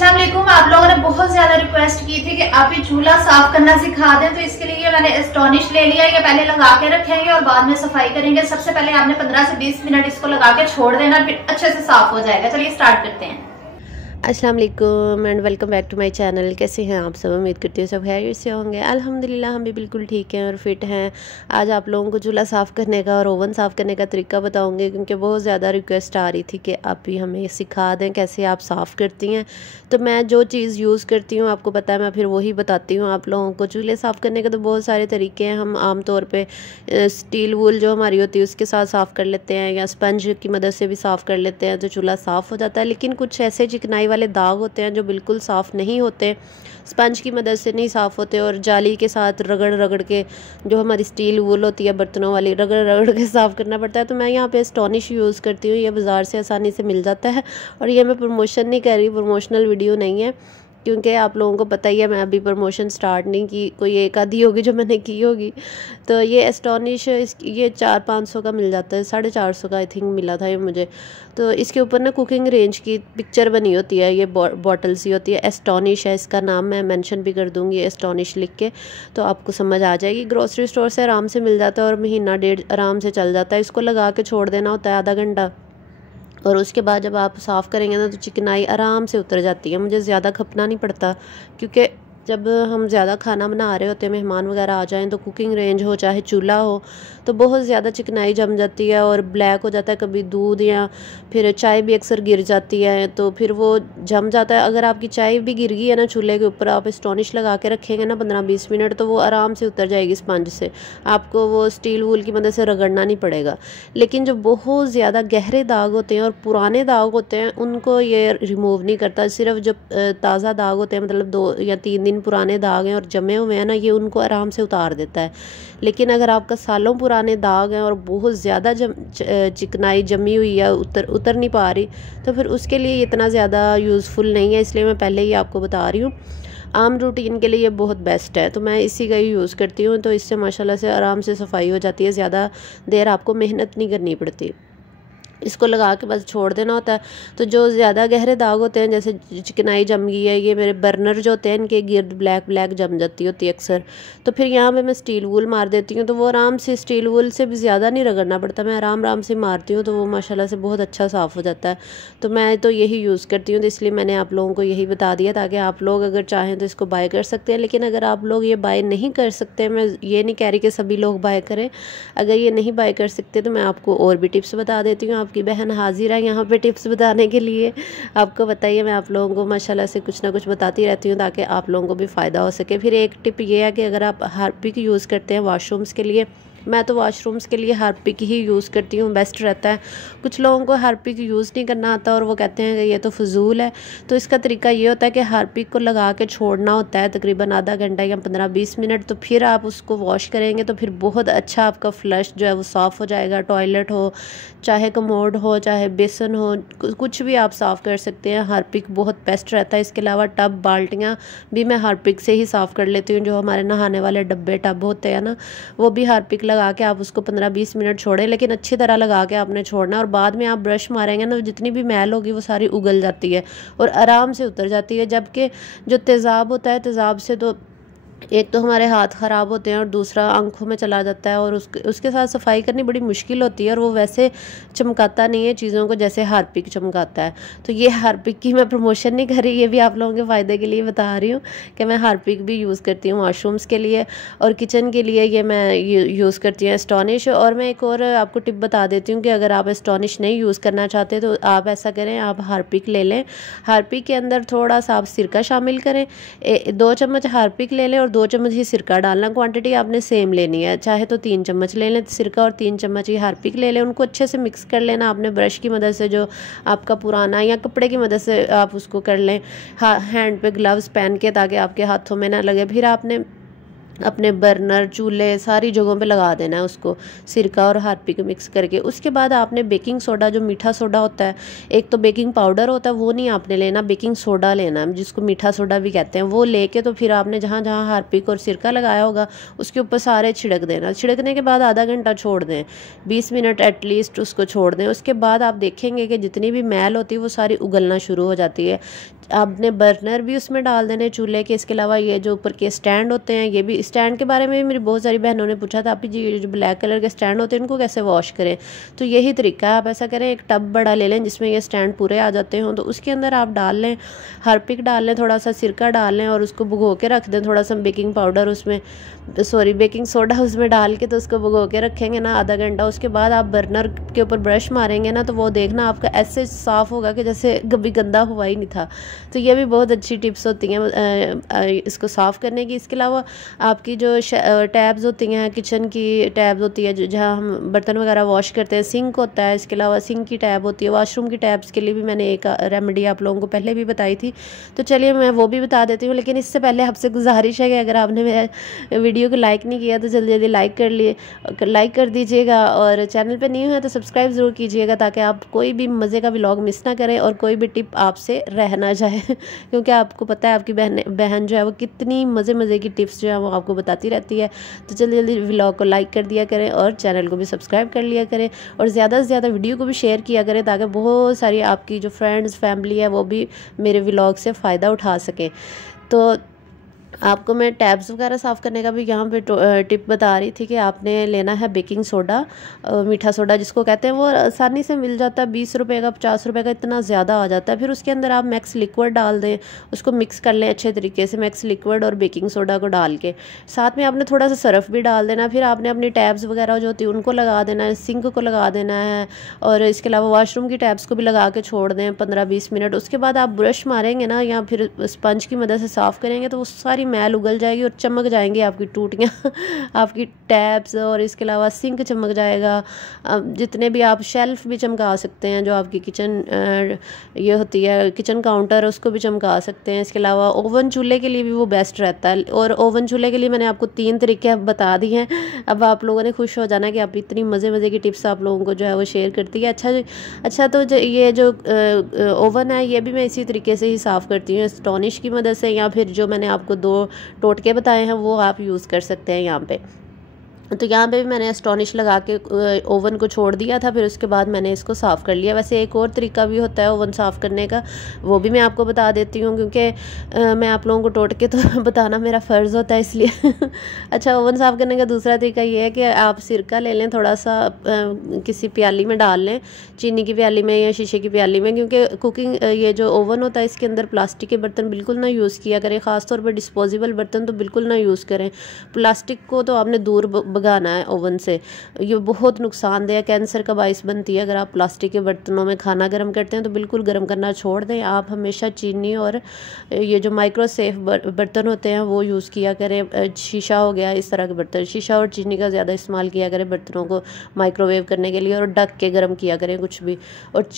अस्सलाम वालेकुम। आप लोगों ने बहुत ज्यादा रिक्वेस्ट की थी कि आप ये चूल्हा साफ करना सिखा दें, तो इसके लिए मैंने एस्टोनिश ले लिया। ये पहले लगा के रखेंगे और बाद में सफाई करेंगे। सबसे पहले आपने 15 से 20 मिनट इसको लगा के छोड़ देना, फिर अच्छे से साफ हो जाएगा। चलिए स्टार्ट करते हैं। अस्सलाम वालेकुम and welcome back to my channel. कैसे हैं आप सब? उम्मीद करती हूँ सब खैरियत से होंगे। अल्हम्दुलिल्लाह हम भी बिल्कुल ठीक हैं और फिट हैं। आज आप लोगों को चूल्हा साफ़ करने का और ओवन साफ़ करने का तरीका बताऊंगी, क्योंकि बहुत ज़्यादा रिक्वेस्ट आ रही थी कि आप भी हमें सिखा दें कैसे आप साफ़ करती हैं। तो मैं जो चीज़ यूज़ करती हूँ आपको पता है, मैं फिर वही बताती हूँ आप लोगों को। चूल्हे साफ़ करने के तो बहुत सारे तरीके हैं। हम आम तौर पर स्टील वूल जो हमारी होती है उसके साथ साफ़ कर लेते हैं, या स्पंज की मदद से भी साफ़ कर लेते हैं, तो चूल्हा साफ़ हो जाता है। लेकिन कुछ ऐसे चिकनाई वाले दाग होते हैं जो बिल्कुल साफ़ नहीं होते, स्पंज की मदद से नहीं साफ़ होते, और जाली के साथ रगड़ रगड़ के, जो हमारी स्टील वूल होती है बर्तनों वाली, रगड़ रगड़ के साफ़ करना पड़ता है। तो मैं यहाँ पे एस्टोनिश यूज़ करती हूँ। ये बाज़ार से आसानी से मिल जाता है, और ये मैं प्रमोशन नहीं कर रही, प्रमोशनल वीडियो नहीं है, क्योंकि आप लोगों को पता ही है मैं अभी प्रमोशन स्टार्ट नहीं की। कोई एक आधी होगी जो मैंने की होगी। तो ये एस्टोनिश ये 400-500 का मिल जाता है, 450 का आई थिंक मिला था ये मुझे। तो इसके ऊपर ना कुकिंग रेंज की पिक्चर बनी होती है, ये बॉटल सी होती है। एस्टोनिश है इसका नाम, मैं मेंशन भी कर दूँगी एस्टोनिश लिख के, तो आपको समझ आ जाएगी। ग्रोसरी स्टोर से आराम से मिल जाता है और महीना डेढ़ आराम से चल जाता है। इसको लगा के छोड़ देना होता है आधा घंटा, और उसके बाद जब आप साफ़ करेंगे ना तो चिकनाई आराम से उतर जाती है। मुझे ज़्यादा खपना नहीं पड़ता, क्योंकि जब हम ज़्यादा खाना बना रहे होते हैं, मेहमान वगैरह आ जाएं, तो कुकिंग रेंज हो चाहे चूल्हा हो, तो बहुत ज़्यादा चिकनाई जम जाती है और ब्लैक हो जाता है। कभी दूध या फिर चाय भी अक्सर गिर जाती है, तो फिर वो जम जाता है। अगर आपकी चाय भी गिर गई है ना चूल्हे के ऊपर, आप एस्टोनिश लगा के रखेंगे ना 15-20 मिनट, तो वो आराम से उतर जाएगी स्पंज से। आपको वो स्टील वूल की मदद से रगड़ना नहीं पड़ेगा। लेकिन जो बहुत ज़्यादा गहरे दाग होते हैं और पुराने दाग होते हैं, उनको ये रिमूव नहीं करता। सिर्फ जो ताज़ा दाग होते हैं, मतलब 2 या 3 दिन पुराने दाग हैं और जमे हुए हैं ना, ये उनको आराम से उतार देता है। लेकिन अगर आपका सालों पुराने दाग हैं और बहुत ज़्यादा चिकनाई जमी हुई है, उतर नहीं पा रही, तो फिर उसके लिए इतना ज़्यादा यूज़फुल नहीं है। इसलिए मैं पहले ही आपको बता रही हूँ, आम रूटीन के लिए ये बहुत बेस्ट है। तो मैं इसी का ही यूज़ करती हूँ, तो इससे माशाल्लाह से आराम से सफाई हो जाती है। ज़्यादा देर आपको मेहनत नहीं करनी पड़ती, इसको लगा के बस छोड़ देना होता है। तो जो ज़्यादा गहरे दाग होते हैं, जैसे चिकनाई जम गई है, ये मेरे बर्नर जो होते हैं इनके गिर्द ब्लैक ब्लैक जम जाती होती है अक्सर, तो फिर यहाँ पे मैं स्टील वूल मार देती हूँ। तो वो आराम से, स्टील वूल से भी ज़्यादा नहीं रगड़ना पड़ता, मैं आराम आराम से मारती हूँ, तो वो माशाल्लाह से बहुत अच्छा साफ़ हो जाता है। तो मैं तो यही यूज़ करती हूँ, तो इसलिए मैंने आप लोगों को यही बता दिया, ताकि आप लोग अगर चाहें तो इसको बाय कर सकते हैं। लेकिन अगर आप लोग ये बाय नहीं कर सकते, मैं ये नहीं कह रही कि सभी लोग बाय करें, अगर ये नहीं बाय कर सकते तो मैं आपको और भी टिप्स बता देती हूँ। आपकी बहन हाजिर यहाँ पे टिप्स बताने के लिए। आपको बताइए, मैं आप लोगों को माशाल्लाह से कुछ ना कुछ बताती रहती हूँ, ताकि आप लोगों को भी फ़ायदा हो सके। फिर एक टिप ये है कि अगर आप हार्पिक यूज़ करते हैं वॉशरूम्स के लिए, मैं तो वॉशरूम्स के लिए हार्पिक ही यूज़ करती हूँ, बेस्ट रहता है। कुछ लोगों को हार्पिक यूज़ नहीं करना आता और वो कहते हैं कि ये तो फजूल है। तो इसका तरीका ये होता है कि हार्पिक को लगा के छोड़ना होता है तकरीबन आधा घंटा या 15-20 मिनट, तो फिर आप उसको वॉश करेंगे तो फिर बहुत अच्छा आपका फ्लश जो है वो साफ़ हो जाएगा। टॉयलेट हो, चाहे कमोड हो, चाहे बेसन हो, कुछ भी आप साफ़ कर सकते हैं। हार्पिक बहुत बेस्ट रहता है। इसके अलावा टब, बाल्टियाँ भी मैं हार्पिक से ही साफ़ कर लेती हूँ। जो हमारे नहाने वाले डब्बे टब होते हैं ना, वो भी हार्पिक लगा के आप उसको 15-20 मिनट छोड़ें, लेकिन अच्छी तरह लगा के आपने छोड़ना है। और बाद में आप ब्रश मारेंगे ना, जितनी भी मैल होगी वो सारी उगल जाती है और आराम से उतर जाती है। जबकि जो तेज़ाब होता है, तेज़ाब से तो एक तो हमारे हाथ ख़राब होते हैं और दूसरा आंखों में चला जाता है, और उसके साथ सफाई करनी बड़ी मुश्किल होती है, और वो वैसे चमकाता नहीं है चीज़ों को जैसे हार्पिक चमकाता है। तो ये हार्पिक की मैं प्रमोशन नहीं कर रही, ये भी आप लोगों के फ़ायदे के लिए बता रही हूँ कि मैं हार्पिक भी यूज़ करती हूँ वॉशरूम्स के लिए, और किचन के लिए ये मैं यूज़ करती हूँ एस्टोनिश। और मैं एक और आपको टिप बता देती हूँ कि अगर आप एस्टोनिश नहीं यूज़ करना चाहते तो आप ऐसा करें, आप हार्पिक ले लें। हार्पिक के अंदर थोड़ा सा आप सिरका शामिल करें, 2 चम्मच हार्पिक ले लें और 2 चम्मच ही सिरका डालना। क्वांटिटी आपने सेम लेनी है, चाहे तो 3 चम्मच ले लें सिरका और 3 चम्मच ही हार्पिक ले लें। उनको अच्छे से मिक्स कर लेना आपने ब्रश की मदद से, जो आपका पुराना, या कपड़े की मदद से आप उसको कर लें। हैंड पे ग्लव्स पहन के, ताकि आपके हाथों में ना लगे। फिर आपने अपने बर्नर, चूल्हे, सारी जगहों पे लगा देना है उसको, सिरका और हार्पिक मिक्स करके। उसके बाद आपने बेकिंग सोडा, जो मीठा सोडा होता है, एक तो बेकिंग पाउडर होता है वो नहीं आपने लेना, बेकिंग सोडा लेना है जिसको मीठा सोडा भी कहते हैं। वो लेके तो फिर आपने जहाँ जहाँ हार्पिक और सिरका लगाया होगा उसके ऊपर सारे छिड़क देना। छिड़कने के बाद आधा घंटा छोड़ दें, 20 मिनट एटलीस्ट उसको छोड़ दें। उसके बाद आप देखेंगे कि जितनी भी मैल होती है वो सारी उगलना शुरू हो जाती है। आपने बर्नर भी उसमें डाल देने चूल्हे के। इसके अलावा ये जो ऊपर के स्टैंड होते हैं, ये भी, स्टैंड के बारे में भी मेरी बहुत सारी बहनों ने पूछा था, आप जी ये जो ब्लैक कलर के स्टैंड होते हैं इनको कैसे वॉश करें। तो यही तरीका है, आप ऐसा करें, एक टब बड़ा ले लें जिसमें ये स्टैंड पूरे आ जाते हों, तो उसके अंदर आप डाल लें, हार्पिक डाल लें, थोड़ा सा सिरका डाल लें और उसको भिगो के रख दें। थोड़ा सा बेकिंग पाउडर उसमें, सॉरी बेकिंग सोडा उसमें डाल के तो उसको भिगो के रखेंगे ना आधा घंटा। उसके बाद आप बर्नर के ऊपर ब्रश मारेंगे ना तो वो देखना आपका ऐसे साफ़ होगा कि जैसे कभी गंदा हुआ ही नहीं था। तो ये भी बहुत अच्छी टिप्स होती हैं इसको साफ़ करने की। इसके अलावा आपकी जो टैब्स होती हैं, किचन की टैब्स होती है जहाँ हम बर्तन वगैरह वॉश करते हैं, सिंक होता है, इसके अलावा सिंक की टैब होती है, वॉशरूम की टैब्स के लिए भी मैंने एक रेमेडी आप लोगों को पहले भी बताई थी। तो चलिए मैं वो भी बता देती हूँ, लेकिन इससे पहले आपसे गुजारिश है कि अगर आपने मेरे वीडियो को लाइक नहीं किया तो जल्दी जल्दी लाइक कर दीजिएगा, और चैनल पर नहीं है तो सब्सक्राइब ज़रूर कीजिएगा ताकि आप कोई भी मज़े का व्लॉग मिस ना करें और कोई भी टिप आपसे रह ना जाए क्योंकि आपको पता है आपकी बहन जो है वो कितनी मज़े की टिप्स जो है वो आपको बताती रहती है। तो जल्दी जल्दी व्लॉग को लाइक कर दिया करें और चैनल को भी सब्सक्राइब कर लिया करें, और ज़्यादा से ज़्यादा वीडियो को भी शेयर किया करें ताकि बहुत सारी आपकी जो फ्रेंड्स फैमिली है वो भी मेरे व्लॉग से फ़ायदा उठा सकें। तो आपको मैं टैब्स वगैरह साफ़ करने का भी यहाँ पे टिप बता रही थी कि आपने लेना है बेकिंग सोडा, मीठा सोडा जिसको कहते हैं, वो आसानी से मिल जाता है, 20 रुपये का, 50 रुपये का, इतना ज़्यादा आ जाता है। फिर उसके अंदर आप मैक्स लिक्विड डाल दें, उसको मिक्स कर लें अच्छे तरीके से, मैक्स लिक्विड और बेकिंग सोडा को डाल के। साथ में आपने थोड़ा सा सर्फ भी डाल देना। फिर आपने अपनी टैब्स वगैरह जो होती है उनको लगा देना है, सिंक को लगा देना है, और इसके अलावा वॉशरूम की टैब्स को भी लगा के छोड़ दें 15-20 मिनट। उसके बाद आप ब्रश मारेंगे ना या फिर स्पंज की मदद से साफ़ करेंगे तो वो सारी मैल उगल जाएगी और चमक जाएंगी आपकी टूटियाँ आपकी टैब्स, और इसके अलावा सिंक चमक जाएगा। जितने भी आप शेल्फ भी चमका सकते हैं, जो आपकी किचन ये होती है किचन काउंटर, उसको भी चमका सकते हैं। इसके अलावा ओवन चूल्हे के लिए भी वो बेस्ट रहता है, और ओवन चूल्हे के लिए मैंने आपको 3 तरीके बता दिए हैं। अब आप लोगों ने खुश हो जाना कि आप इतनी मज़े की टिप्स आप लोगों को जो है वो शेयर करती है। अच्छा तो ये जो ओवन है ये भी मैं इसी तरीके से ही साफ़ करती हूँ, एस्टोनिश की मदद से, या फिर जो मैंने आपको 2 टोटके बताए हैं वो आप यूज़ कर सकते हैं यहाँ पे। तो यहाँ पे भी मैंने एस्टोनिश लगा के ओवन को छोड़ दिया था, फिर उसके बाद मैंने इसको साफ़ कर लिया। वैसे एक और तरीका भी होता है ओवन साफ़ करने का, वो भी मैं आपको बता देती हूँ क्योंकि मैं आप लोगों को टोटके तो बताना मेरा फ़र्ज़ होता है इसलिए अच्छा, ओवन साफ़ करने का दूसरा तरीका ये है कि आप सिरका ले लें, थोड़ा सा किसी प्याली में डाल लें, चीनी की प्याली में या शीशे की प्याली में, क्योंकि कुकिंग ये जो ओवन होता है इसके अंदर प्लास्टिक के बर्तन बिल्कुल ना यूज़ किया करें, ख़ासतौर पर डिस्पोजेबल बर्तन तो बिल्कुल ना यूज़ करें। प्लास्टिक को तो आपने दूर भगाना है ओवन से, ये बहुत नुकसानदेह है, कैंसर का बाइस बनती है। अगर आप प्लास्टिक के बर्तनों में खाना गर्म करते हैं तो बिल्कुल गर्म करना छोड़ दें। आप हमेशा चीनी और ये जो माइक्रो सेफ बर्तन होते हैं वो यूज़ किया करें, शीशा हो गया, इस तरह के बर्तन, शीशा और चीनी का ज़्यादा इस्तेमाल किया करें बर्तनों को माइक्रोवेव करने के लिए, और ढक के गर्म किया करें कुछ भी, और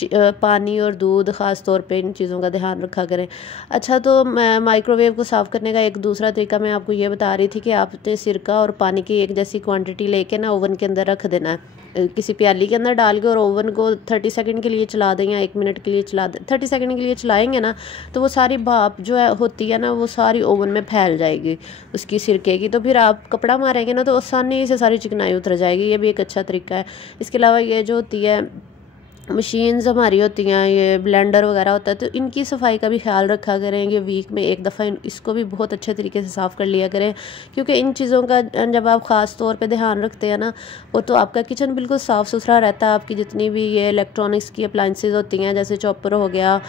पानी और दूध ख़ास तौर पे इन चीज़ों का ध्यान रखा करें। अच्छा, तो माइक्रोवेव को साफ़ करने का एक दूसरा तरीका मैं आपको ये बता रही थी कि आपने सिरका और पानी की एक जैसी क्वांटिटी लेके ना ओवन के अंदर रख देना है, किसी प्याली के अंदर डाल के, और ओवन को 30 सेकंड के लिए चला दें या 1 मिनट के लिए चला दें। 30 सेकंड के लिए चलाएंगे ना तो वो सारी भाप जो है होती है ना वो सारी ओवन में फैल जाएगी उसकी सिरके की, तो फिर आप कपड़ा मारेंगे ना तो आसानी से सारी चिकनाई उतर जाएगी। ये भी एक अच्छा तरीका है। इसके अलावा ये जो होती है मशीन्स हमारी होती हैं, ये ब्लेंडर वगैरह होता है, तो इनकी सफाई का भी ख्याल रखा करें कि वीक में एक दफ़ा इसको भी बहुत अच्छे तरीके से साफ़ कर लिया करें, क्योंकि इन चीज़ों का जब आप ख़ास तौर पे ध्यान रखते हैं ना वो तो आपका किचन बिल्कुल साफ़ सुथरा रहता है। आपकी जितनी भी ये इलेक्ट्रॉनिक्स की अप्लाइंसेस होती हैं, जैसे चॉपर हो गया,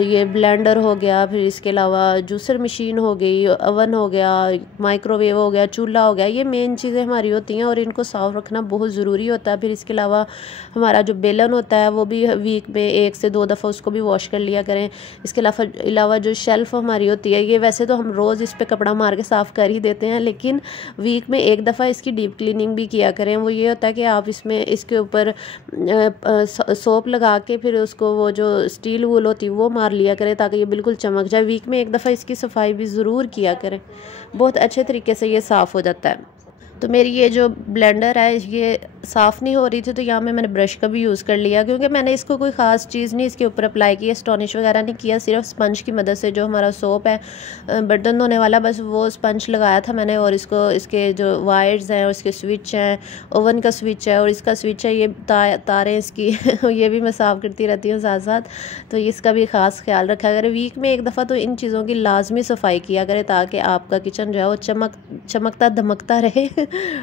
ये ब्लेंडर हो गया, फिर इसके अलावा जूसर मशीन हो गई, ओवन हो गया, माइक्रोवेव हो गया, चूल्हा हो गया, ये मेन चीज़ें हमारी होती हैं और इनको साफ़ रखना बहुत ज़रूरी होता है। फिर इसके अलावा हमारा जो बेलन होता है वो भी वीक में 1 से 2 दफ़ा उसको भी वॉश कर लिया करें। इसके अलावा जो शेल्फ़ हमारी होती है, ये वैसे तो हम रोज़ इस पर कपड़ा मार के साफ़ कर ही देते हैं, लेकिन वीक में 1 दफ़ा इसकी डीप क्लीनिंग भी किया करें। वो ये होता है कि आप इसमें इसके ऊपर सोप लगा के फिर उसको वो जो स्टील वूल होती है वो मार लिया करें ताकि ये बिल्कुल चमक जाए। वीक में 1 दफ़ा इसकी सफाई भी ज़रूर किया करें, बहुत अच्छे तरीके से ये साफ़ हो जाता है। तो मेरी ये जो ब्लेंडर है ये साफ़ नहीं हो रही थी, तो यहाँ में मैंने ब्रश का भी यूज़ कर लिया, क्योंकि मैंने इसको कोई ख़ास चीज़ नहीं इसके ऊपर अप्लाई की, स्टॉनिश वगैरह नहीं किया, सिर्फ स्पंज की मदद से जो हमारा सोप है बर्तन धोने वाला, बस वो स्पंज लगाया था मैंने। और इसको इसके जो वायर्स हैं और इसके स्विच हैं, ओवन का स्विच है और इसका स्विच है, ये तारें इसकी ये भी मैं साफ़ करती रहती हूँ साथ साथ, तो इसका भी ख़ास ख्याल रखा करें। वीक में 1 दफ़ा तो इन चीज़ों की लाजमी सफाई किया करें ताकि आपका किचन जो है वो चमकता धमकता रहे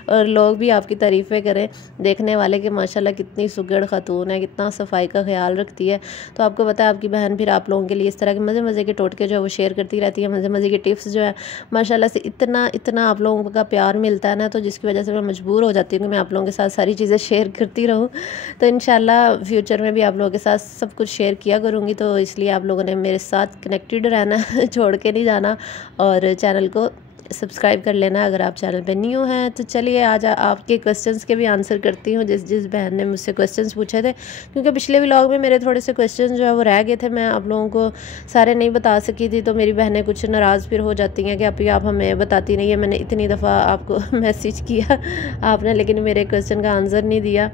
और लोग भी आपकी तारीफ़ें करें, देखने वाले कि माशाल्लाह कितनी सुगड़ खातून है, कितना सफाई का ख्याल रखती है। तो आपको पता है आपकी बहन फिर आप लोगों के लिए इस तरह के मज़े मज़े के टोटके जो है वो शेयर करती रहती है, मज़े मज़े के टिप्स जो है माशाल्लाह से इतना आप लोगों का प्यार मिलता है ना, तो जिसकी वजह से मैं मजबूर हो जाती हूँ कि मैं आप लोगों के साथ सारी चीज़ें शेयर करती रहूँ। तो इंशाल्लाह फ्यूचर में भी आप लोगों के साथ सब कुछ शेयर किया करूँगी, तो इसलिए आप लोगों ने मेरे साथ कनेक्टेड रहना छोड़ के नहीं जाना और चैनल को सब्सक्राइब कर लेना अगर आप चैनल पे न्यू हैं। तो चलिए आज आपके क्वेश्चंस के भी आंसर करती हूँ, जिस बहन ने मुझसे क्वेश्चंस पूछे थे, क्योंकि पिछले व्लॉग में मेरे थोड़े से क्वेश्चंस जो है वो रह गए थे, मैं आप लोगों को सारे नहीं बता सकी थी, तो मेरी बहनें कुछ नाराज़ फिर हो जाती हैं कि आप हमें बताती नहीं है। मैंने इतनी दफ़ा आपको मैसेज किया आपने, लेकिन मेरे क्वेश्चन का आंसर नहीं दिया।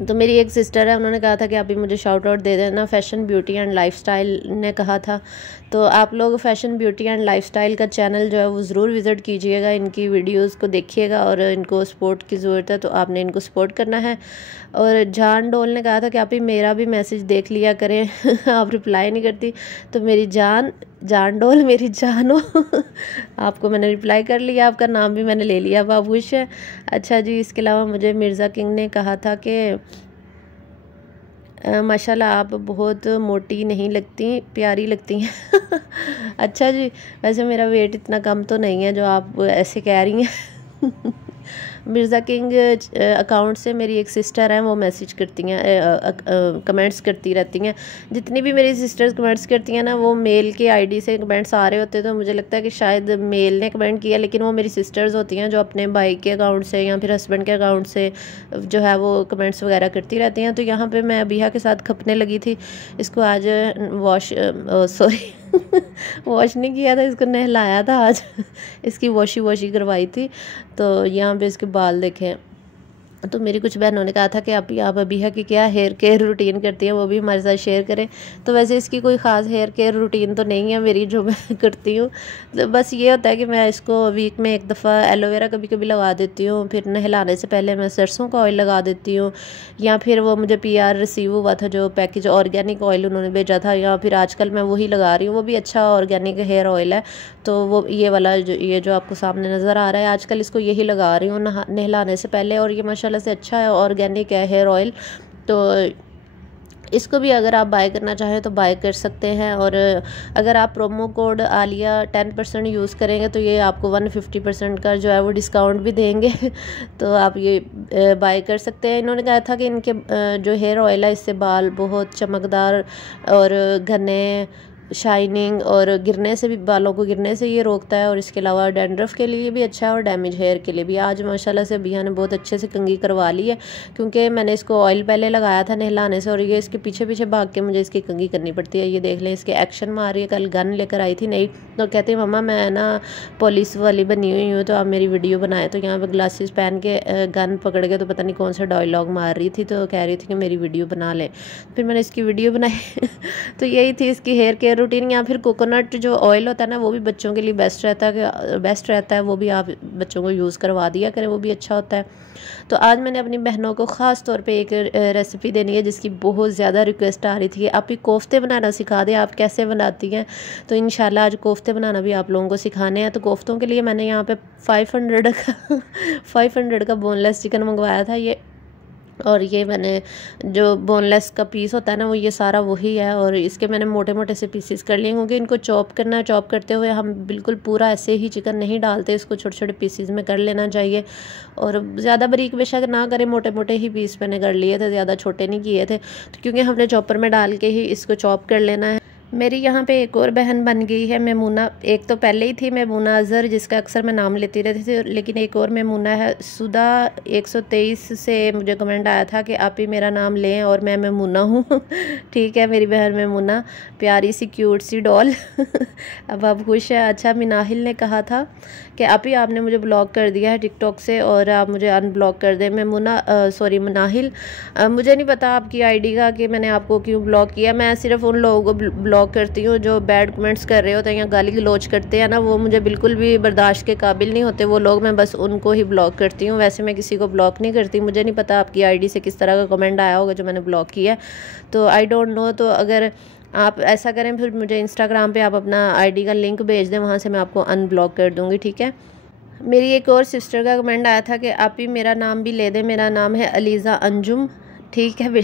तो मेरी एक सिस्टर है, उन्होंने कहा था कि आप भी मुझे शाउट आउट दे देना, फैशन ब्यूटी एंड लाइफस्टाइल ने कहा था। तो आप लोग फैशन ब्यूटी एंड लाइफस्टाइल का चैनल जो है वो ज़रूर विज़िट कीजिएगा, इनकी वीडियोस को देखिएगा और इनको सपोर्ट की ज़रूरत है, तो आपने इनको सपोर्ट करना है। और जान डोल ने कहा था कि आप ही मेरा भी मैसेज देख लिया करें आप रिप्लाई नहीं करती। तो मेरी जान डोल मेरी जानो आपको मैंने रिप्लाई कर लिया, आपका नाम भी मैंने ले लिया, बाबूश है। अच्छा जी, इसके अलावा मुझे मिर्ज़ा किंग ने कहा था कि माशाल्लाह आप बहुत मोटी नहीं लगती, प्यारी लगती हैं अच्छा जी, वैसे मेरा वेट इतना कम तो नहीं है जो आप ऐसे कह रही हैं मिर्ज़ा किंग अकाउंट से मेरी एक सिस्टर है, वो मैसेज करती हैं, कमेंट्स करती रहती हैं। जितनी भी मेरी सिस्टर्स कमेंट्स करती हैं ना, वो मेल के आईडी से कमेंट्स आ रहे होते हैं, तो मुझे लगता है कि शायद मेल ने कमेंट किया, लेकिन वो मेरी सिस्टर्स होती हैं जो अपने भाई के अकाउंट से या फिर हस्बैंड के अकाउंट से जो है वो कमेंट्स वगैरह करती रहती हैं। तो यहाँ पर मैं अबिहा के साथ खपने लगी थी, इसको आज वॉश नहीं किया था, इसको नहलाया था आज इसकी वॉशी करवाई थी। तो यहाँ पे इसके बाल देखें। तो मेरी कुछ बहनों ने कहा था कि आप अबिहा की क्या हेयर केयर रूटीन करती हैं, वो भी हमारे साथ शेयर करें। तो वैसे इसकी कोई ख़ास हेयर केयर रूटीन तो नहीं है मेरी जो मैं करती हूँ, तो बस ये होता है कि मैं इसको वीक में 1 दफ़ा एलोवेरा कभी कभी लगा देती हूँ, फिर नहलाने से पहले मैं सरसों का ऑयल लगा देती हूँ, या फिर वो मुझे PR रिसीव हुआ था जो पैकेज ऑर्गेनिक ऑयल उन्होंने भेजा था, या फिर आजकल मैं वही लगा रही हूँ, वो भी अच्छा ऑर्गेनिक हेयर ऑयल है। तो वो ये वाला जो आपको सामने नज़र आ रहा है, आजकल इसको यही लगा रही हूँ नहलाने से पहले, और ये माशाल्लाह से अच्छा है, ऑर्गेनिक है हेयर ऑयल। तो इसको भी अगर आप बाय करना चाहें तो बाय कर सकते हैं, और अगर आप प्रोमो कोड आलिया 10% यूज़ करेंगे तो ये आपको 150% का जो है वो डिस्काउंट भी देंगे तो आप ये बाय कर सकते हैं। इन्होंने कहा था कि इनके जो हेयर ऑयल है इससे बाल बहुत चमकदार और घने, शाइनिंग और गिरने से भी, बालों को गिरने से ये रोकता है, और इसके अलावा डैंड्रफ के लिए भी अच्छा है और डैमेज हेयर के लिए भी। आज माशाल्लाह से अबिहा ने बहुत अच्छे से कंघी करवा ली है, क्योंकि मैंने इसको ऑयल पहले लगाया था नहलाने से, और ये इसके पीछे पीछे भाग के मुझे इसकी कंघी करनी पड़ती है। ये देख लें, इसके एक्शन मार रही है। कल गन लेकर आई थी नहीं, तो कहती है मम्मा मैं ना पुलिस वाली बनी हुई हूँ, तो आप मेरी वीडियो बनाए। तो यहाँ पर ग्लासेस पहन के गन पकड़ के तो पता नहीं कौन सा डायलॉग मार रही थी, तो कह रही थी कि मेरी वीडियो बना ले, फिर मैंने इसकी वीडियो बनाई तो यही थी इसकी हेयर केयर रूटीन। या फिर कोकोनट जो ऑयल होता है ना, वो भी बच्चों के लिए बेस्ट रहता है, वो भी आप बच्चों को यूज़ करवा दिया करें, वो भी अच्छा होता है। तो आज मैंने अपनी बहनों को ख़ास तौर पे एक रेसिपी देनी है जिसकी बहुत ज़्यादा रिक्वेस्ट आ रही थी, आप ही कोफ्ते बनाना सिखा दें, आप कैसे बनाती हैं। तो इंशाल्लाह आज कोफ्ते बनाना भी आप लोगों को सिखाने हैं। तो कोफ्तों के लिए मैंने यहाँ पे 500 का बोनलेस चिकन मंगवाया था। ये और ये मैंने जो बोनलेस का पीस होता है ना, वो ये सारा वही है। और इसके मैंने मोटे मोटे से पीसेस कर लिए, क्योंकि इनको चॉप करना है। चॉप करते हुए हम बिल्कुल पूरा ऐसे ही चिकन नहीं डालते, इसको छोटे छोटे पीसेस में कर लेना चाहिए। और ज़्यादा बारीक बेशक ना करें, मोटे मोटे ही पीस मैंने कर लिए थे, ज़्यादा छोटे नहीं किए थे, तो क्योंकि हमने चॉपर में डाल के ही इसको चॉप कर लेना है। मेरी यहाँ पे एक और बहन बन गई है, मेमूना। एक तो पहले ही थी मेमूना अज़हर, जिसका अक्सर मैं नाम लेती रहती थी, लेकिन एक और मेमूना है। सुधा 123 से मुझे कमेंट आया था कि आप ही मेरा नाम लें और मैं मेमूना हूँ। ठीक है, मेरी बहन मेमूना, प्यारी सी क्यूट सी डॉल। अब आप खुश है। अच्छा, मिनाहिल ने कहा था कि आप ही आपने मुझे ब्लॉक कर दिया है टिकटॉक से और आप मुझे अनब्लॉक कर दें। मेमूना सॉरी मिनाहिल, मुझे नहीं पता आपकी आईडी का कि मैंने आपको क्यों ब्लॉक किया। मैं सिर्फ उन लोगों को ब्लॉक करती हूँ जो बैड कमेंट्स कर रहे होते हैं या गाली गलौज करते हैं ना, वो मुझे बिल्कुल भी बर्दाश्त के काबिल नहीं होते वो लोग। मैं बस उनको ही ब्लॉक करती हूँ, वैसे मैं किसी को ब्लॉक नहीं करती। मुझे नहीं पता आपकी आईडी से किस तरह का कमेंट आया होगा जो मैंने ब्लॉक किया, तो आई डोंट नो। तो अगर आप ऐसा करें फिर मुझे इंस्टाग्राम पे आप अपना आईडी का लिंक भेज दें, वहाँ से मैं आपको अनब्लॉक कर दूँगी, ठीक है। मेरी एक और सिस्टर का कमेंट आया था कि आप ही मेरा नाम भी ले दें, मेरा नाम है अलीज़ा अंजुम। ठीक है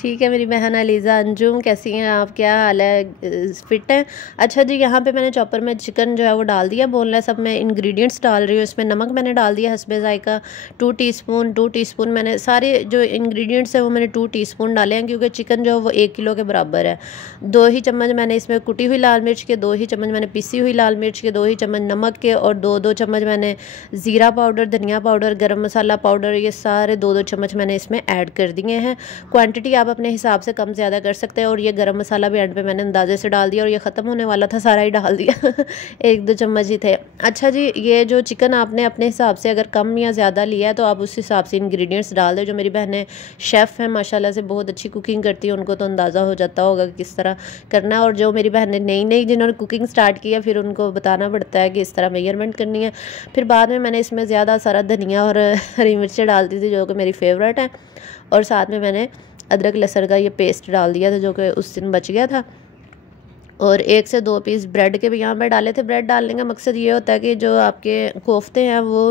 ठीक है मेरी बहन अलीज़ा अंजुम, कैसी हैं आप, क्या हाल है, फिट है। अच्छा जी, यहाँ पे मैंने चॉपर में चिकन जो है वो डाल दिया बोनलेस। अब मैं इंग्रेडिएंट्स डाल रही हूँ। इसमें नमक मैंने डाल दिया हस्बे ज़ायका 2 टीस्पून मैंने सारे जो इंग्रेडिएंट्स हैं वो मैंने 2 टीस्पून डाले हैं, क्योंकि चिकन जो है वो 1 किलो के बराबर है। 2 ही चम्मच मैंने इसमें कुटी हुई लाल मिर्च के, 2 ही चम्मच मैंने पिसी हुई लाल मिर्च के, 2 ही चम्मच नमक के, और 2 चम्मच मैंने ज़ीरा पाउडर, धनिया पाउडर, गरम मसाला पाउडर, ये सारे 2 चम्मच मैंने इसमें ऐड कर दिए हैं। क्वांटिटी आप अपने हिसाब से कम ज़्यादा कर सकते हैं। और ये गरम मसाला भी एंड पे मैंने अंदाजे से डाल दिया, और ये ख़त्म होने वाला था, सारा ही डाल दिया। 1-2 चम्मच ही थे। अच्छा जी, ये जो चिकन आपने अपने हिसाब से अगर कम या ज़्यादा लिया है तो आप उस हिसाब से इंग्रेडिएंट्स डाल दें। जो मेरी बहनें शेफ़ हैं माशाल्लाह से, बहुत अच्छी कुकिंग करती है, उनको तो अंदाज़ा हो जाता होगा कि किस तरह करना है। और जो मेरी बहनें नई जिन्होंने कुकिंग स्टार्ट की है, फिर उनको बताना पड़ता है कि इस तरह मेजरमेंट करनी है। फिर बाद में मैंने इसमें ज़्यादा सारा धनिया और हरी मिर्चें डालती थी, जो कि मेरी फेवरेट है। और साथ में मैंने अदरक लहसुन का ये पेस्ट डाल दिया था, जो कि उस दिन बच गया था। और 1 से 2 पीस ब्रेड के भी यहाँ पे डाले थे। ब्रेड डालने का मकसद ये होता है कि जो आपके कोफ्ते हैं वो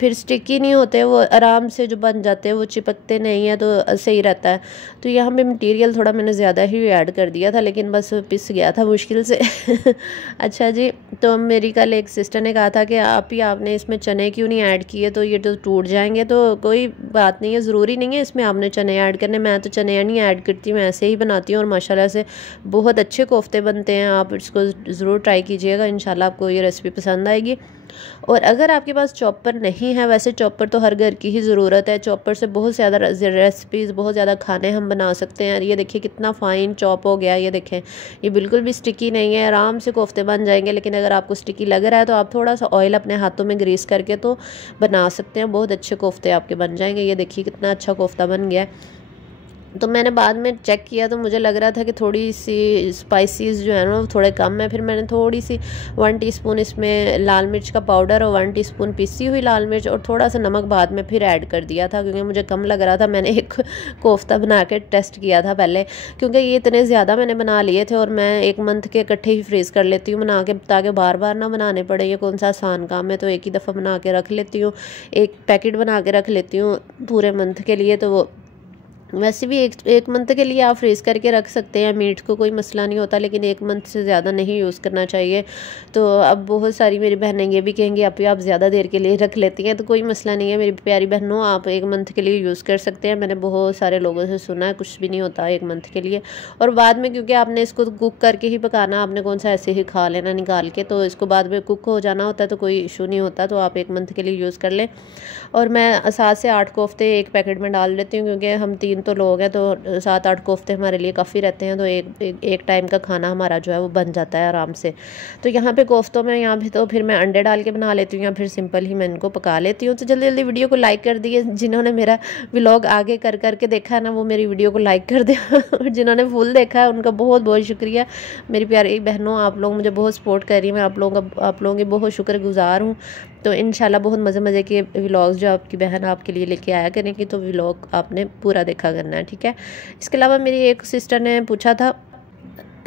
फिर स्टिकी नहीं होते, वो आराम से जो बन जाते हैं, वो चिपकते नहीं हैं, तो सही रहता है। तो यहाँ पे मटेरियल थोड़ा मैंने ज़्यादा ही ऐड कर दिया था, लेकिन बस पिस गया था मुश्किल से। अच्छा जी, तो मेरी कल एक सिस्टर ने कहा था कि आपने इसमें चने क्यों नहीं ऐड किए, तो ये तो टूट जाएंगे। तो कोई बात नहीं है, ज़रूरी नहीं है इसमें आपने चने ऐड करने। मैं तो चने नहीं ऐड करती, मैं ऐसे ही बनाती हूँ और माशाल्लाह से बहुत अच्छे कोफ्ते बनते हैं। आप इसको ज़रूर ट्राई कीजिएगा, इंशाल्लाह आपको ये रेसिपी पसंद आएगी। और अगर आपके पास चॉपर नहीं है, वैसे चॉपर तो हर घर की ही ज़रूरत है। चॉपर से बहुत ज़्यादा रेसिपीज़, बहुत ज़्यादा खाने हम बना सकते हैं। ये देखिए कितना फ़ाइन चॉप हो गया, ये देखें, ये बिल्कुल भी स्टिकी नहीं है, आराम से कोफ्ते बन जाएंगे। लेकिन अगर आपको स्टिकी लग रहा है तो आप थोड़ा सा ऑयल अपने हाथों में ग्रीस करके तो बना सकते हैं, बहुत अच्छे कोफ्ते आपके बन जाएंगे। ये देखिए कितना अच्छा कोफ्ता बन गया है। तो मैंने बाद में चेक किया तो मुझे लग रहा था कि थोड़ी सी स्पाइसीज जो है ना वो थोड़े कम है। फिर मैंने थोड़ी सी 1 टीस्पून इसमें लाल मिर्च का पाउडर और 1 टीस्पून पिसी हुई लाल मिर्च और थोड़ा सा नमक बाद में फिर ऐड कर दिया था, क्योंकि मुझे कम लग रहा था। मैंने एक कोफ्ता बना के टेस्ट किया था पहले, क्योंकि ये इतने ज़्यादा मैंने बना लिए थे और मैं 1 मंथ के इकट्ठे ही फ्रीज़ कर लेती हूँ बना के, ताकि बार बार ना बनाने पड़े। ये कौन सा आसान काम है, तो एक ही दफ़ा बना के रख लेती हूँ, एक पैकेट बना के रख लेती हूँ पूरे मंथ के लिए। तो वो वैसे भी एक मंथ के लिए आप फ्रीज़ करके रख सकते हैं मीट को, कोई मसला नहीं होता, लेकिन 1 मंथ से ज़्यादा नहीं यूज़ करना चाहिए। तो अब बहुत सारी मेरी बहनें ये भी कहेंगी आप ज़्यादा देर के लिए रख लेती हैं, तो कोई मसला नहीं है मेरी प्यारी बहनों, आप 1 मंथ के लिए यूज़ कर सकते हैं। मैंने बहुत सारे लोगों से सुना है कुछ भी नहीं होता 1 मंथ के लिए। और बाद में क्योंकि आपने इसको कुक करके ही पकाना, आपने कौन सा ऐसे ही खा लेना निकाल के, तो इसको बाद में कुक हो जाना होता है, तो कोई इशू नहीं होता। तो आप 1 मंथ के लिए यूज़ कर लें। और मैं 7 से 8 कोफ्ते एक पैकेट में डाल लेती हूँ, क्योंकि हम 3 तो लोग हैं, तो 7-8 कोफ्ते हमारे लिए काफ़ी रहते हैं। तो एक टाइम का खाना हमारा जो है वो बन जाता है आराम से। तो यहाँ पे कोफ्तों में यहाँ भी तो फिर मैं अंडे डाल के बना लेती हूँ या फिर सिंपल ही मैं इनको पका लेती हूँ। तो जल्दी जल्दी वीडियो को लाइक कर दिए, जिन्होंने मेरा व्लॉग आगे कर करके देखा है ना, वो मेरी वीडियो को लाइक कर दे। और जिन्होंने फुल देखा है उनका बहुत बहुत शुक्रिया। मेरी प्यारी बहनों, आप लोग मुझे बहुत सपोर्ट कर रही हैं, मैं आप लोगों की बहुत शुक्रगुजार हूँ। तो इंशाल्लाह बहुत मज़े के व्लॉग्स जो आपकी बहन आपके लिए लेके आया करेंगी, तो व्लॉग आपने पूरा देखा करना है, ठीक है। इसके अलावा मेरी एक सिस्टर ने पूछा था,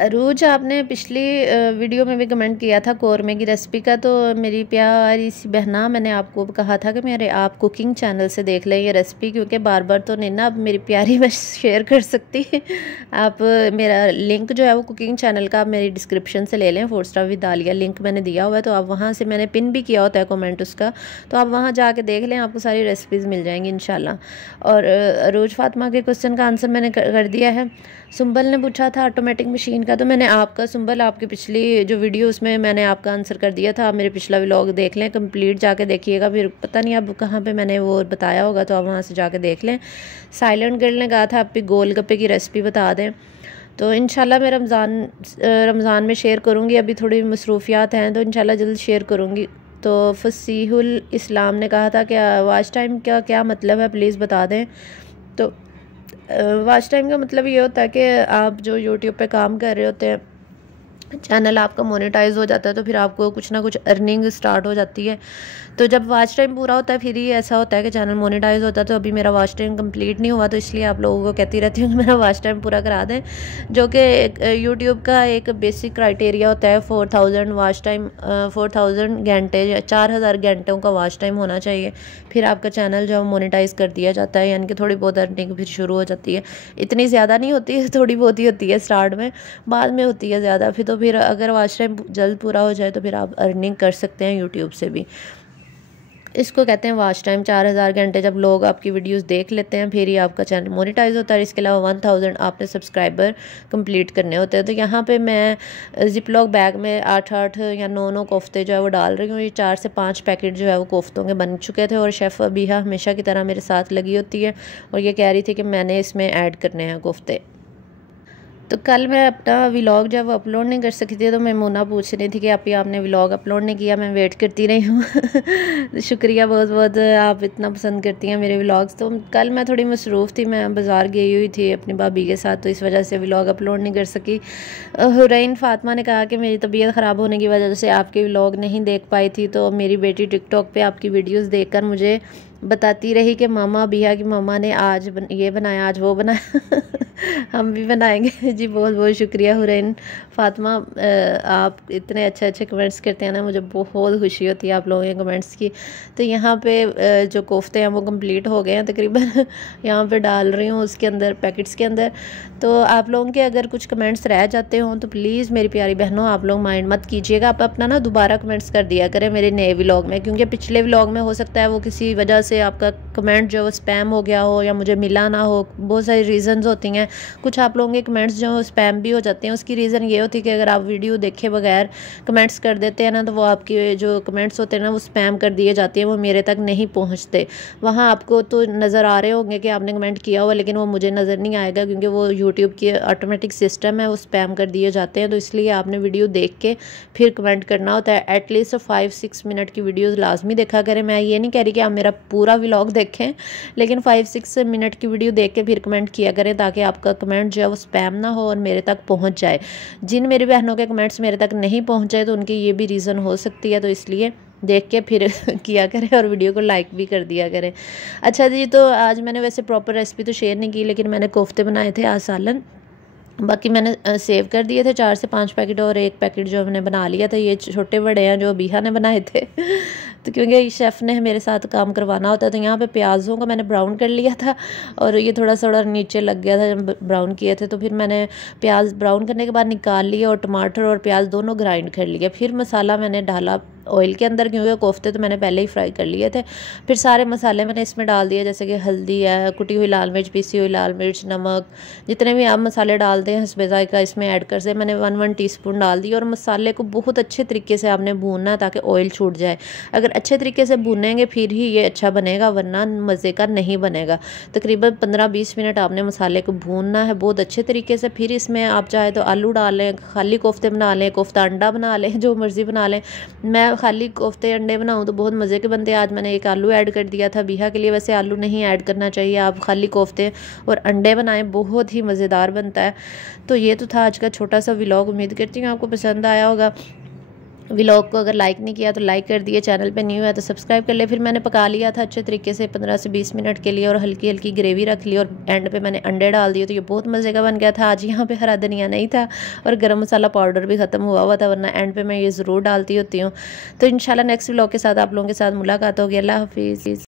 अरूज, आपने पिछली वीडियो में भी कमेंट किया था कौरमे की रेसिपी का। तो मेरी प्यारी सी बहना, मैंने आपको कहा था कि मेरे आप कुकिंग चैनल से देख लें ये रेसिपी, क्योंकि बार बार तो नहीं ना अब मेरी प्यारी मैं शेयर कर सकती। आप मेरा लिंक जो है वो कुकिंग चैनल का आप मेरी डिस्क्रिप्शन से ले लें, 4 स्टार विद आलिया लिंक मैंने दिया हुआ है। तो आप वहाँ से, मैंने पिन भी किया होता है कमेंट उसका, तो आप वहाँ जाके देख लें, आपको सारी रेसिपीज़ मिल जाएंगी इंशाल्लाह। और अरूज फातिमा के क्वेश्चन का आंसर मैंने कर दिया है। सुंबल ने पूछा था ऑटोमेटिक मशीन का, तो मैंने आपका, सुंबल, आपकी पिछली जो वीडियो उसमें मैंने आपका आंसर कर दिया था। आप मेरे पिछला व्लॉग देख लें, कंप्लीट जाके देखिएगा। फिर पता नहीं अब कहाँ पे मैंने वो बताया होगा, तो आप वहाँ से जाके देख लें। साइलेंट गर्ल ने कहा था आप भी गोलगप्पे की रेसिपी बता दें, तो इंशाल्लाह मैं रमज़ान में शेयर करूँगी। अभी थोड़ी मसरूफियात हैं, तो इंशाल्लाह जल्द शेयर करूँगी। तो फसीहुल इस्लाम ने कहा था कि वॉच टाइम का क्या मतलब है, प्लीज़ बता दें। तो वॉच टाइम का मतलब ये होता है कि आप जो यूट्यूब पे काम कर रहे होते हैं, चैनल आपका मोनेटाइज हो जाता है, तो फिर आपको कुछ ना कुछ अर्निंग स्टार्ट हो जाती है। तो जब वॉच टाइम पूरा होता है फिर ही ऐसा होता है कि चैनल मोनेटाइज होता है। तो अभी मेरा वॉच टाइम कंप्लीट नहीं हुआ, तो इसलिए आप लोगों को कहती रहती हूँ कि मेरा वॉच टाइम पूरा करा दें, जो कि यूट्यूब का एक बेसिक क्राइटेरिया होता है। 4000 वॉच टाइम, 4000 घंटे, 4000 घंटों का वॉच टाइम होना चाहिए, फिर आपका चैनल जो मोनेटाइज कर दिया जाता है, यानी कि थोड़ी बहुत अर्निंग फिर शुरू हो जाती है। इतनी ज़्यादा नहीं होती है, थोड़ी बहुत ही होती है स्टार्ट में, बाद में होती है ज़्यादा। फिर अगर वॉच टाइम जल्द पूरा हो जाए तो फिर आप अर्निंग कर सकते हैं यूट्यूब से भी। इसको कहते हैं वॉच टाइम। 4000 घंटे जब लोग आपकी वीडियोस देख लेते हैं, फिर ही आपका चैनल मोनेटाइज होता है। इसके अलावा 1000 आपने सब्सक्राइबर कंप्लीट करने होते हैं। तो यहाँ पे मैं जिपलॉक बैग में 8 या 9 कोफ्ते जो है वो डाल रही हूँ। ये 4 से 5 पैकेट जो है वो कोफ्तों के बन चुके थे, और शेफ़ अबीहा हमेशा की तरह मेरे साथ लगी होती है, और ये कह रही थी कि मैंने इसमें ऐड करने हैं कोफ्ते। तो कल मैं अपना व्लॉग जब अपलोड नहीं कर सकी थी, तो मेमूना पूछ रही थी कि आपने व्लॉग अपलोड नहीं किया, मैं वेट करती रही हूँ। शुक्रिया बहुत बहुत, आप इतना पसंद करती हैं मेरे व्लॉग्स। तो कल मैं थोड़ी मसरूफ़ थी, मैं बाज़ार गई हुई थी अपनी भाभी के साथ, तो इस वजह से व्लॉग अपलोड नहीं कर सकी। हुरैन फातिमा ने कहा कि मेरी तबीयत ख़राब होने की वजह से आपके व्लॉग नहीं देख पाई थी, तो मेरी बेटी टिकटॉक पर आपकी वीडियोज़ देख कर मुझे बताती रही कि मामा बिया की मामा ने आज ये बनाया, आज वो बनाया। हम भी बनाएंगे। जी बहुत बहुत शुक्रिया हुरैन फातिमा, आप इतने अच्छे अच्छे कमेंट्स करते हैं ना, मुझे बहुत खुशी होती है आप लोगों के कमेंट्स की। तो यहाँ पे जो कोफ्ते हैं वो कंप्लीट हो गए हैं तकरीबन। यहाँ पे डाल रही हूँ उसके अंदर, पैकेट्स के अंदर। तो आप लोगों के अगर कुछ कमेंट्स रह जाते हों तो प्लीज़ मेरी प्यारी बहनों, आप लोग माइंड मत कीजिएगा। आप अपना ना दोबारा कमेंट्स कर दिया करें मेरे नए व्लॉग में, क्योंकि पिछले व्लॉग में हो सकता है वो किसी वजह से आपका कमेंट जो स्पैम हो गया हो, या मुझे मिला ना हो, बहुत सारी रीज़न्स होती हैं। कुछ आप लोगों के कमेंट्स जो स्पैम भी हो जाते हैं, उसकी रीज़न ये होती है कि अगर आप वीडियो देखे बगैर कमेंट्स कर देते हैं ना, तो वो आपके जो कमेंट्स होते हैं ना वो स्पैम कर दिए जाते हैं, वो मेरे तक नहीं पहुंचते। वहाँ आपको तो नज़र आ रहे होंगे कि आपने कमेंट किया हुआ, लेकिन वो मुझे नज़र नहीं आएगा, क्योंकि वो यूट्यूब की ऑटोमेटिक सिस्टम है, वो स्पैम कर दिए जाते हैं। तो इसलिए आपने वीडियो देख के फिर कमेंट करना होता है। एटलीस्ट 5-6 मिनट की वीडियोज़ लाजमी देखा करें। मैं ये नहीं कह रही कि आप मेरा पूरा व्लॉग देखें, लेकिन 5-6 मिनट की वीडियो देख के फिर कमेंट किया करें, ताकि आपका कमेंट जो है वो स्पैम ना हो और मेरे तक पहुंच जाए। जिन मेरी बहनों के कमेंट्स मेरे तक नहीं पहुंचे, तो उनकी ये भी रीज़न हो सकती है, तो इसलिए देख के फिर किया करें और वीडियो को लाइक भी कर दिया करें। अच्छा जी, तो आज मैंने वैसे प्रॉपर रेसिपी तो शेयर नहीं की, लेकिन मैंने कोफ्ते बनाए थे आज सालन, बाकी मैंने सेव कर दिए थे 4 से 5 पैकेट, और 1 पैकेट जो मैंने बना लिया था। ये छोटे बड़े हैं जो अबीहा ने बनाए थे। तो क्योंकि शेफ़ ने मेरे साथ काम करवाना होता है, तो यहाँ पे प्याज़ों को मैंने ब्राउन कर लिया था, और ये थोड़ा थोड़ा नीचे लग गया था जब ब्राउन किए थे। तो फिर मैंने प्याज ब्राउन करने के बाद निकाल लिया, और टमाटर और प्याज दोनों ग्राइंड कर लिया। फिर मसाला मैंने डाला ऑयल के अंदर, क्योंकि कोफ्ते तो मैंने पहले ही फ्राई कर लिए थे। फिर सारे मसाले मैंने इसमें डाल दिए, जैसे कि हल्दी है, कुटी हुई लाल मिर्च, पीसी हुई लाल मिर्च, नमक, जितने भी आप मसाले डालते हैं हस्बे ज़ायक़ा इसमें ऐड कर से मैंने 1 टीस्पून डाल दिया। और मसाले को बहुत अच्छे तरीके से आपने भूनना है, ताकि ऑयल छूट जाए। अगर अच्छे तरीके से भूनेंगे फिर ही ये अच्छा बनेगा, वरना मज़े का नहीं बनेगा। तकरीबन 15-20 मिनट आपने मसाले को भूनना है बहुत अच्छे तरीके से। फिर इसमें आप चाहे तो आलू डाल लें, खाली कोफ्ते बना लें, कोफ्ता अंडा बना लें, जो मर्ज़ी बना लें। मैं खाली कोफ्ते अंडे बनाऊं तो बहुत मज़े के बनते हैं। आज मैंने 1 आलू ऐड कर दिया था बिहा के लिए, वैसे आलू नहीं ऐड करना चाहिए, आप खाली कोफ्ते और अंडे बनाएं, बहुत ही मज़ेदार बनता है। तो ये तो था आज का छोटा सा व्लॉग, उम्मीद करती हूँ आपको पसंद आया होगा। व्लॉग को अगर लाइक नहीं किया तो लाइक कर दिए, चैनल पे न्यू है तो सब्सक्राइब कर ले। फिर मैंने पका लिया था अच्छे तरीके से 15 से 20 मिनट के लिए और हल्की हल्की ग्रेवी रख ली और एंड पे मैंने अंडे डाल दिए, तो ये बहुत मज़े का बन गया था। आज यहाँ पे हरा धनिया नहीं था और गरम मसाला पाउडर भी ख़त्म हुआ था, वरना एंड पे मैं ये ज़रूर डालती होती हूँ। तो इंशाल्लाह नेक्स्ट व्लॉग के साथ आप लोगों के साथ मुलाकात होगी। अल्लाह हाफिज़।